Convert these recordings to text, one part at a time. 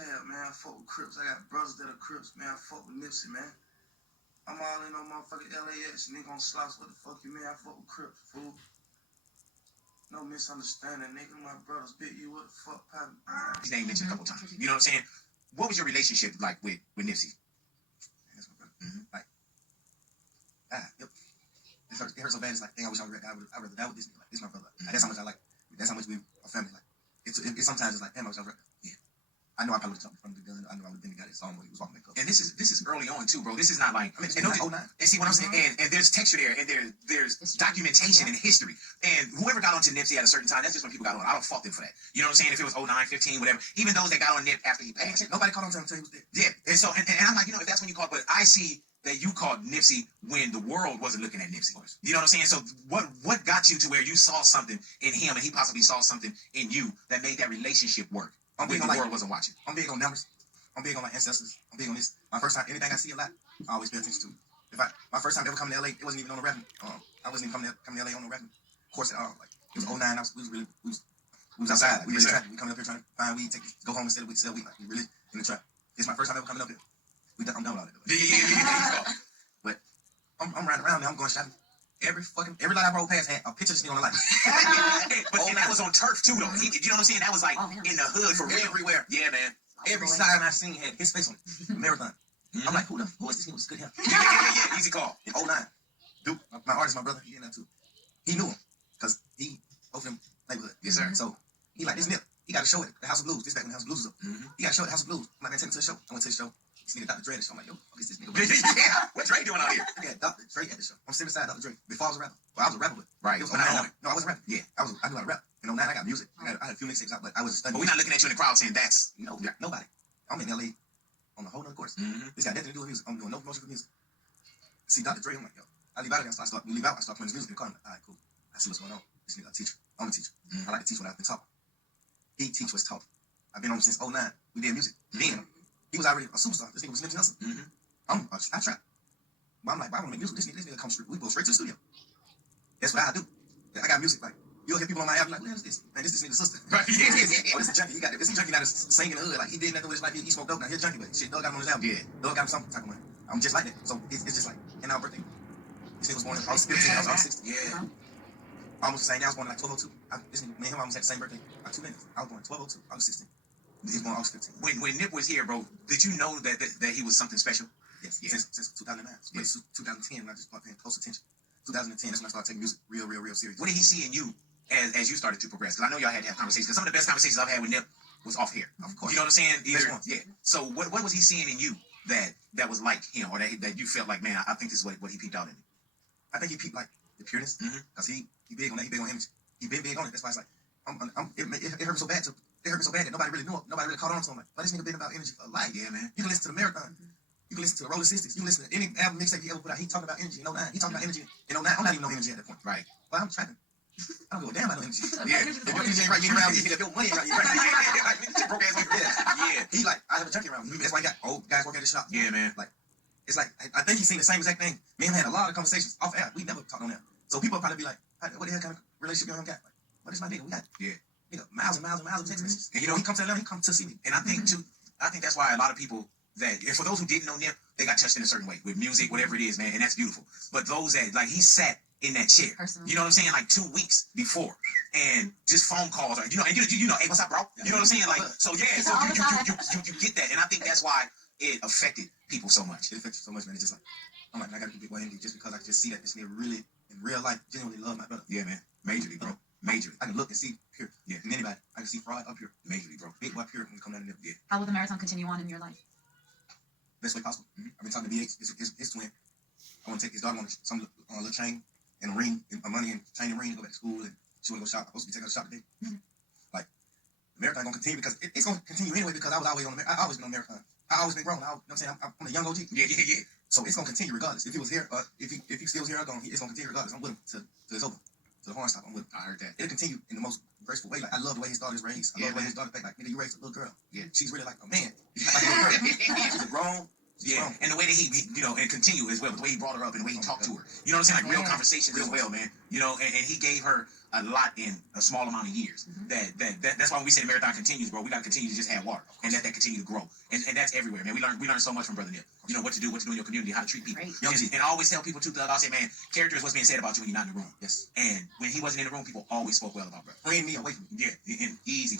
Yeah, man, I fuck with Crips. I got brothers that are Crips, man. I fuck with Nipsey, man. I'm all in on motherfucking LAX. Nigga on slots. What the fuck you mean? I fuck with Crips, fool. No misunderstanding, nigga. My brothers bit you. What the fuck, poppin'? His name mentioned a couple times. You know what I'm saying? What was your relationship like with Nipsey? That's my brother. Like, yep. It hurt so bad. It's like, dang, I wish I would rather die with this nigga. Like, this is my brother. Like, that's how much I like. That's how much we are family. Like, sometimes it's like, damn, I wish I would. Yeah. I know I probably would have jumped in front of the gun. I know I would have been the guy that saw him when he was walking back up. And this is early on too, bro. This is not like I mean, and, and see what I'm saying. And there's texture there, and there's documentation and history. And whoever got onto Nipsey at a certain time, that's just when people got on. I don't fault them for that. You know what I'm saying? If it was 09, 15, whatever. Even those that got on Nip after he passed, nobody caught on to him until he was dead. Yeah. And so and I'm like, you know, if that's when you called, but I see that you called Nipsey when the world wasn't looking at Nipsey. You know what I'm saying? So what got you to where you saw something in him and he possibly saw something in you that made that relationship work? I'm big when on the world wasn't watching. I'm big on numbers. I'm big on my ancestors. I'm big on this. My first time, anything I see a lot, I always pay attention to. My first time ever coming to LA, it wasn't even on the rapping. I wasn't even coming to LA on the rapping. Of course, like it was 09. We was outside. Like, we really trapping. We coming up here trying to find weed, go home instead of weed, sell weed. Like we really in the trap. It's my first time ever coming up here. I'm done with all that. Yeah. But I'm riding around now. I'm going shopping. Every light I rolled past had a picture of this nigga on the light. But that was on turf too, though. You know what I'm saying? That was like in the hood for real. Everywhere. Yeah, man. Every sign I seen had his face on it. Marathon. I'm like, who is this nigga with good hair? Yeah. Easy call. In 09. Duke, my artist, my brother, he in there too. He knew him because he both of them neighborhood. Yes, sir. So he like this nip. He got to show it at the House of Blues. This back when the House of Blues was up. He got to show it at the House of Blues. I'm like, man, take me to the show. I went to the show. This nigga Dr. Dre at the show. I'm like, yo, fuck is this nigga? Yeah. What Dre doing out here? Yeah, Dr. Dre at the show. I'm sitting beside Dr. Dre. Before I was a rapper. Well, I was a rapper, but right. It was 09. No, I wasn't rapping. Yeah, I knew how to rap. In 09, I got music. I had a few mixtapes out, but I was studying. But we're not looking at you in the crowd saying that's nobody. I'm in LA on a whole other course. This got nothing to do with music. I'm doing no promotion for music. See Dr. Dre, I'm like, yo, I leave out. I start playing his music in the car. I'm like, all right, cool. I see what's going on. This nigga a teacher. I'm a teacher. I like to teach what I've been taught. He teach what's taught. I've been on him since 09. We did music. Then he was already a superstar. This nigga was Nipsey Hussle. I trap. But I'm like, I want to make music. This nigga come straight. We go straight to the studio. That's what I do. I got music like. You'll hear people on my app like, what the hell is this? Man, this nigga's sister. Right. Oh, this is junkie. This is junkie now that's singing in the hood. Like, he did nothing with his life. He smoked dope. Now, he's junkie, but shit, Doug got him on his album. Yeah. Doug got him something type of money. I'm just like that. So, it's just like, in our birthday. This nigga was born in, I was 15, I was 16. Yeah. Almost the same. I was born like 1202. This nigga, me and him almost had the same birthday. Like 2 minutes. I was born 1202. I was 16. He was born August 15. When Nip was here, bro, did you know that he was something special? Yes. Yeah. Since 2009. So 2010, when I just started paying close attention. 2010, that's when I started taking music real serious. What did he see in you as you started to progress? Because I know y'all had to have conversations. Because some of the best conversations I've had with Nip was off here. Of course. You know what I'm saying? Yeah. So what was he seeing in you that was like him, or that you felt like, man, I think this is what he peeped out in me? I think he peeped like the pureness, because he big on that. He big on image. He been big on it. That's why it's like it hurt me so bad. It hurt me so bad that nobody really knew it. Nobody really caught on to him. Like, why this nigga been about energy for life? Yeah, man. You can listen to the Marathon. You can listen to the Roller Sisters. You can listen to any album mixtape he ever put out. He talking about energy in 09. He talking about energy in 09. I'm not even no energy at that point. Right. But I'm trapping. I don't give a damn about no energy. Yeah. If your energy ain't right, you ain't around me. If your money ain't right, you ain't right. Broke ass nigga. Yeah. He like, I have a junkie around me. That's why he got old guys work at the shop. Yeah, man. Like, it's like, I think he's seen the same exact thing. Me and him had a lot of conversations off air. We never talked on air. So people probably be like, what the hell kind of relationship you and him got? Like, what is my nigga? We got nigga, miles and miles and miles of text messages. And you know, he comes to Atlanta, he comes to see me. And I think that's why a lot of people and for those who didn't know Nip, they got touched in a certain way with music, whatever it is, man, and that's beautiful. But those that, like, he sat in that chair, you know what I'm saying, like 2 weeks before, and just phone calls, or and hey, what's up, bro? You know what I'm saying, like, so yeah, so you get that, and I think that's why it affected people so much. It affected so much, man. It's just like, I'm like, I gotta be big boy just because I just see that this nigga really, in real life, genuinely love my brother. Yeah, man, majorly, bro. Majorly. I can look and see pure. Yeah. And anybody. I can see fraud up here. Majorly, bro. Big boy pure when you come down to Nip. Yeah. How will the marathon continue on in your life? Best way possible. I've been talking to BH, his twin. I want to take his daughter on some little chain and a ring, and money and chain and ring to go back to school, and she want to go shop. I'm supposed to be taking her to shop today. Like, the marathon gonna continue because it's gonna continue anyway because I was always on the I always been on the marathon. I always been grown. You know what I'm saying? I'm a young OG. Yeah. So it's gonna continue regardless. If he was here, if he still was here, it's gonna continue regardless. I'm with him till it's over. To the horn stop. I'm with him. I heard that. It'll continue in the most graceful way. Like, I love the way his daughter's raised. I love the way his daughter think. Like, nigga, you raised a little girl. Yeah. She's really like a man. She's like a little girl. She's grown. Yeah, and the way that he, and continue as well, the way he brought her up and the way he talked to her. You know what I'm saying? Like real conversations as well, man. You know, and he gave her a lot in a small amount of years. That's why when we say the marathon continues, bro, we gotta continue to just add water and let that continue to grow. And that's everywhere, man. We learn so much from Brother Nip. You know what to do in your community, how to treat people. And I always tell people too, Doug, I'll say, man, character is what's being said about you when you're not in the room. Yes. And when he wasn't in the room, people always spoke well about brother. Bring me away from me. Yeah, and easy.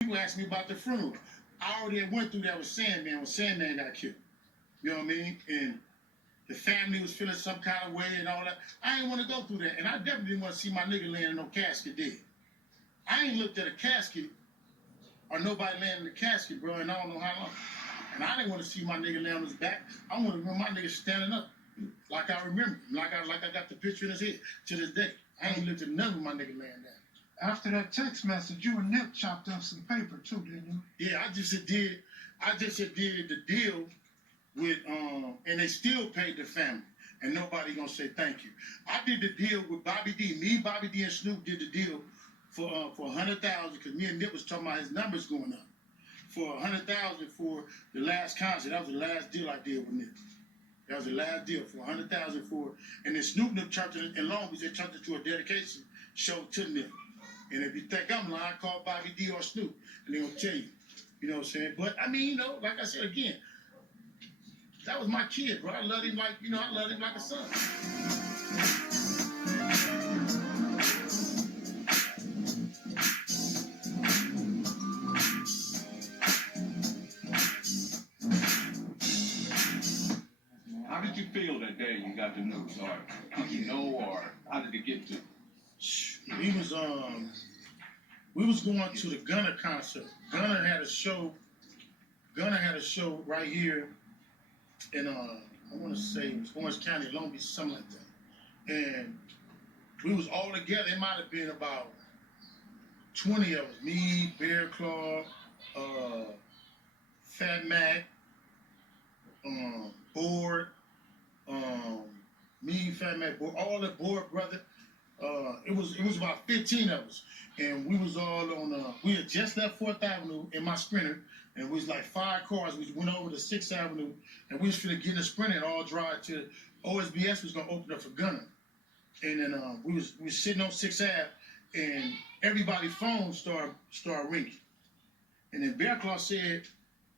People ask me about the funeral. I already went through that with Sandman when Sandman got killed. You know what I mean? And the family was feeling some kind of way and all that. I didn't want to go through that. And I definitely didn't want to see my nigga laying in no casket dead. I ain't looked at a casket or nobody laying in the casket, bro, and I don't know how long. And I didn't want to see my nigga laying on his back. I want to remember my nigga standing up. Like I remember him. Like I got the picture in his head to this day. I ain't looked at none of my nigga laying down. After that text message, you and Nip chopped up some paper too, didn't you? Yeah, I just did the deal with and they still paid the family, and nobody gonna say thank you. I did the deal with Bobby D. Me, Bobby D, and Snoop did the deal for $100,000 because me and Nip was talking about his numbers going up for $100,000 for the last concert. That was the last deal I did with Nip. That was the last deal for $100,000 for, and then Snoop Nip turned it in Long Beach. They turned it to a dedication show to Nip. And if you think I'm lying, call Bobby D or Snoop, and they'll tell you. You know what I'm saying? But I mean, you know, like I said again, that was my kid, bro. I loved him like, you know, I loved him like a son. How did you feel that day you got the news? Or did you know, or how did it get to you? We was going to the Gunna concert. Gunna had a show right here in I want to say it was Orange County, Long Beach, something like that. And we was all together. It might have been about 20 of us. Me, Bear Claw, Fat Mac, Board, Me, Fat Mac, all the board brother. It was about 15 of us, and we was all on. We had just left 4th Avenue in my Sprinter, and we was like 5 cars. We went over to 6th Avenue, and we was finna get in a Sprinter and all drive to OSBS was gonna open up for Gunner, and then we was sitting on 6th Ave, and everybody's phone started ringing, and then Bear Claw said,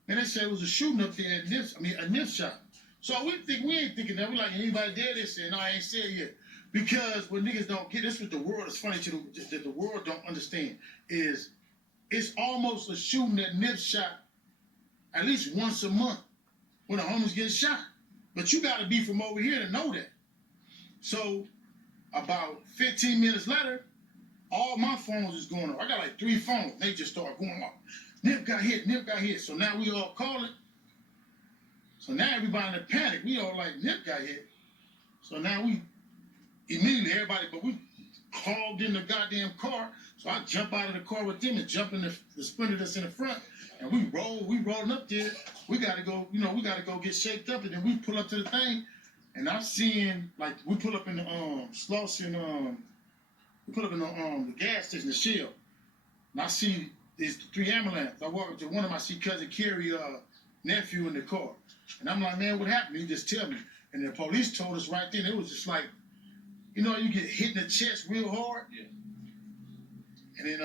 "Man, they said it was a shooting up there at Nips. A Nip shop." So we ain't thinking that. We like, anybody dead? They said, "No, I ain't said yet." Because what niggas don't get, this is what the world is funny to that the world don't understand, is it's almost a shooting at Nip shop at least once a month when the homies get shot. But you gotta be from over here to know that. So about 15 minutes later, all my phones is going off. I got like 3 phones. They just start going off. Nip got hit, Nip got hit. So now we all call it. So now everybody in a panic. We all like, Nip got hit. So now we immediately, everybody, but we called in the goddamn car. So I jump out of the car with them and jump in the Sprinter that's in the front. And we rolling up there. We gotta go, we gotta go get shaped up. And then we pull up to the thing. And I'm seeing, like, we pull up in the Slauson, we pull up in the gas station, the Shell. And I see these 3 ambulances. I walk up to one of them, I see Cousin Kerry nephew in the car. And I'm like, man, what happened? He just tell me. And the police told us right then, it was just like, you get hit in the chest real hard. Yeah. And then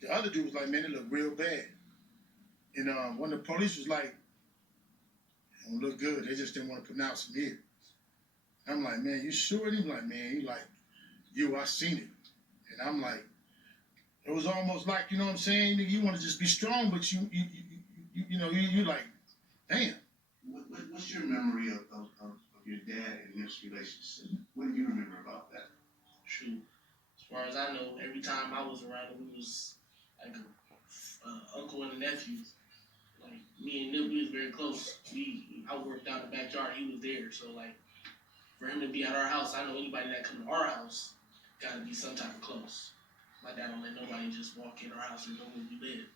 the other dude was like, man, it looked real bad. And when the police was like, it don't look good, they just didn't want to pronounce him here. And I'm like, man, you sure? And he's like, man, I seen it. And I'm like, it was almost like, you know what I'm saying? You want to just be strong, but you like, damn. What's your memory of your dad and Nip's relationship? What do you remember about that? Shoot, as far as I know, every time I was around him, we was like a uncle and a nephew. Like me and Nip, we was very close. I worked out in the backyard, he was there. So like, for him to be at our house, I know anybody that come to our house gotta be some type of close. My dad don't let nobody just walk in our house or know where we live.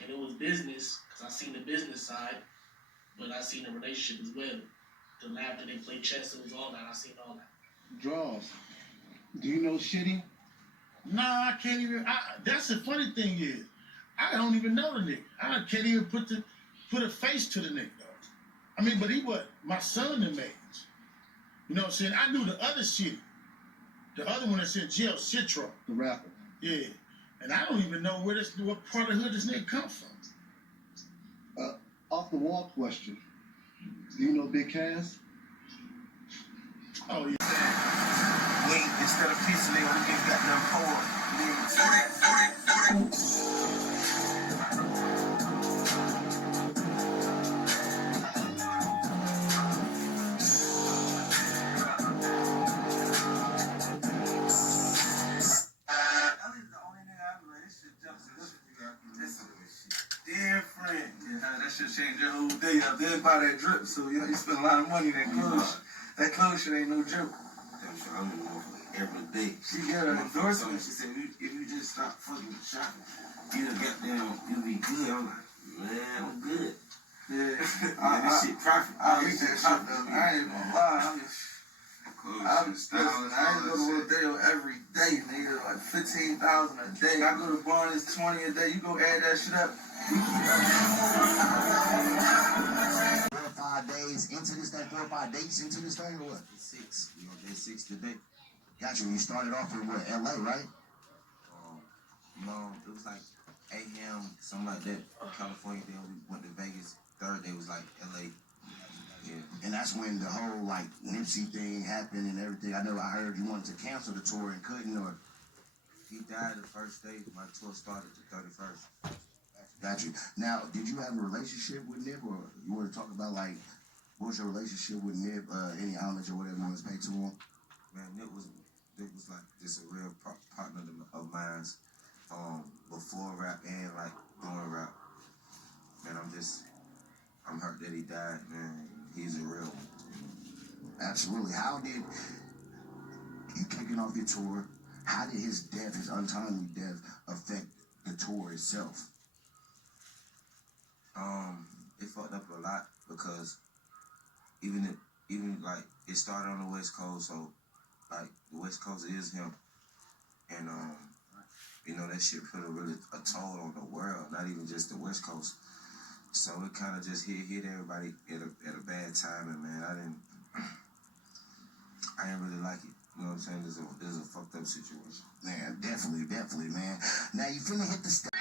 And it was business, because I seen the business side, but I seen the relationship as well. The laughter, they play chess, it was all that. I seen all that. Draws. Do you know Shitty? Nah, I can't even. That's the funny thing is, I don't even know the nigga. I can't even put a face to the nigga, though. I mean, but he what? My son and mates. You know what I'm saying? I knew the other Shitty. The other one that's in jail, Citro. The rapper. Yeah. And I don't even know what part of the hood this nigga come from. Off the wall question. Do you know Big Cass? Oh, yeah. Wait, instead of piecing it, we get goddamn different. Yeah, that shit changed your whole day. I did buy that drip, so you spend a lot of money. That clothes shit ain't no joke. I'm in every day. She got an endorsement. She said, if you just stop fucking shopping, you'll be good. I'm like, man, I'm good. Yeah, this shit profit. I hate that shit though. I ain't gonna lie. I ain't go to Rodeo every day, nigga. Like 15,000 a day. I go to Barnes 20 a day. You go add that shit up. 4 or 5 days into this thing, 4 or 5 days into this thing, or what? 6. Day 6 today. Got you. You started off in what? LA, right? No, it was like AM, something like that. California. Then we went to Vegas. Third day was like LA. Yeah. And that's when the whole like Nipsey thing happened and everything. I heard you wanted to cancel the tour and couldn't, or He died the first day. My tour started the 31st. got you. Now, did you have a relationship with Nip, or you want to talk about like what was your relationship with Nip? Any homage or whatever you want to pay to him? Man, Nip was like just a real partner of mine. Before rap and like during rap. Man, I'm hurt that he died, man. He's a real one. Absolutely. How did you kicking off your tour? How did his death, his untimely death, affect the tour itself? It fucked up a lot because even even like it started on the West Coast, so like the West Coast is him, and you know that shit put a toll on the world, not even just the West Coast. So it kind of just hit everybody at a bad time, and man, I didn't really like it. You know what I'm saying? This is a fucked up situation. Man, definitely, man. Now you finna hit the step.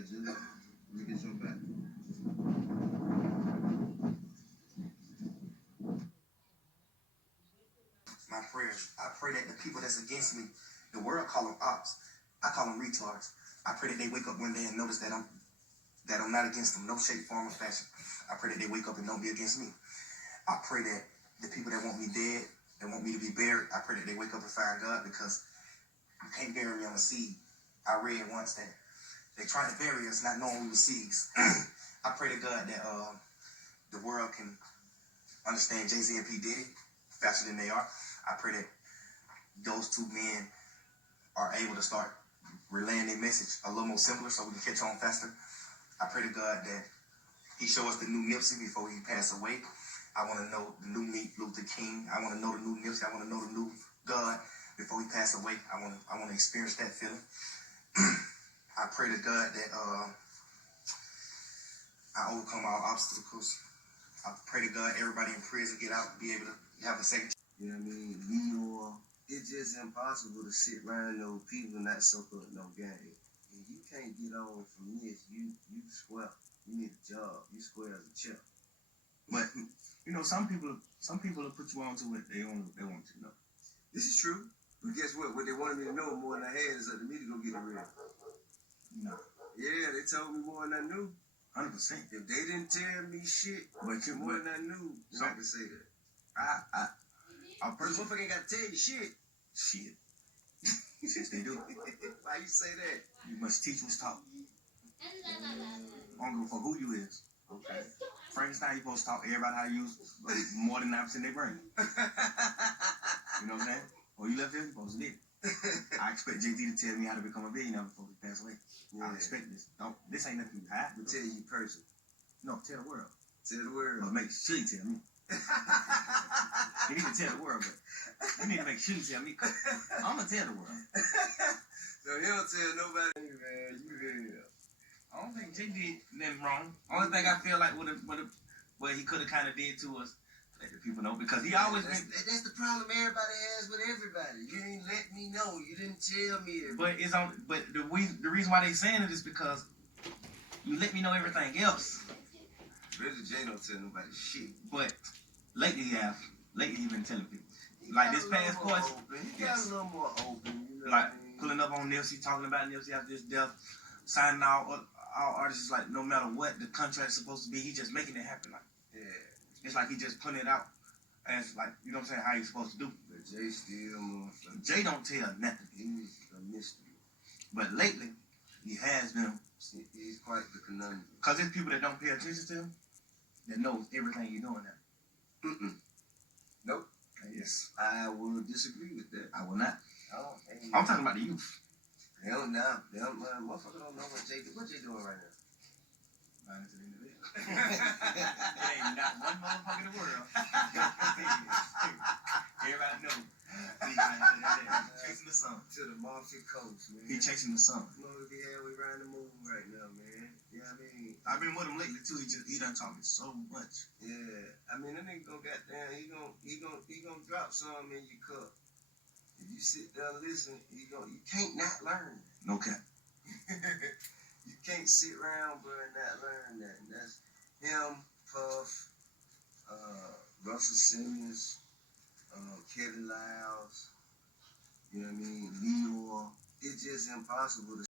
ahead, Julie. Let me get your back. My prayers. I pray that the people that's against me, the world call them ops. I call them retards. I pray that they wake up one day and notice that I'm not against them, no shape, form, or fashion. I pray that they wake up and don't be against me. I pray that the people that want me dead, that want me to be buried, I pray that they wake up and find God, because you can't bury me on a seed. I read once that they tried to bury us not knowing we were seeds. I pray to God that the world can understand Jay-Z and P. Diddy faster than they are. I pray that those two men are able to start relaying their message a little more simpler so we can catch on faster. I pray to God that he show us the new Nipsey before he pass away. I want to know the new Luther King. I want to know the new Nipsey. I want to know the new God before he pass away. I want to experience that feeling. I pray to God that I overcome all obstacles. I pray to God everybody in prison get out and be able to have a second. You know what I mean? Leroy. It's just impossible to sit around those people and not soak up no game. And you can't get on from this. You square. You need a job. You square as a chip. But you know, some people will put you on to what they want you to know. This is true. But guess what? What they wanted me to know more than I had is up to me to go get it real. No. Yeah, they told me more than I knew. 100%. If they didn't tell me shit, more than I knew, then I can say that. I personally motherfucker ain't got to tell you shit. Shit. Yes, they do. Why you say that? You must teach what's taught. I don't give a fuck who you is. Okay. Frankenstein, you supposed to talk everybody how to use more than 9% of their brain. You know what I'm saying? Or you left here, you supposed to live. I expect JT to tell me how to become a billionaire before he pass away. Yeah. I expect this. This ain't nothing you have to tell you person. No, tell the world. Tell the world. But make sure you tell me. You need to tell the world, but you need to make sure you tell me. I'm going to tell the world. So you don't tell nobody, man. You here. I don't think Jay did nothing wrong. Only thing I feel like what he could have kind of did to us, let the people know, because he always that's the problem everybody has with everybody. You didn't let me know. You didn't tell me everything. But the reason why they saying it is because you let me know everything else. Really, Jay don't tell nobody shit. But lately he been telling people. Like this past course, he got a little more open. You know like what I mean? pulling up on Nipsey, talking about Nipsey after his death, signing all artists, like no matter what the contract's supposed to be, he just making it happen. Like, yeah, it's like he just putting it out as, like, you know what I'm saying, how he's supposed to do. But Jay still motherfucker. Jay don't tell nothing. He's a mystery. But lately, he has been. He's quite the conundrum. Because there's people that don't pay attention to him that knows everything you're doing now. Nope. Yes. I will disagree with that. I will not. I'm talking about the youth. They don't know. Motherfucker don't know what Jay doing right now. Lying to the individual. There ain't not one motherfucker in the world. Everybody know. Chasing the sun. To the Mafia coast, man. He chasing the sun. You know what we have? We around the moon right now, man. You know what I mean? I've been with him lately too. He done taught me so much. Yeah. I mean, that nigga gonna goddamn. He gonna drop some in your cup. If you sit there and listen, you can't not learn. No cap. You can't sit around, bro, and not learn that. And that's him, Puff, Russell Simmons, Kevin Lyles, you know what I mean, Leroy. It's just impossible to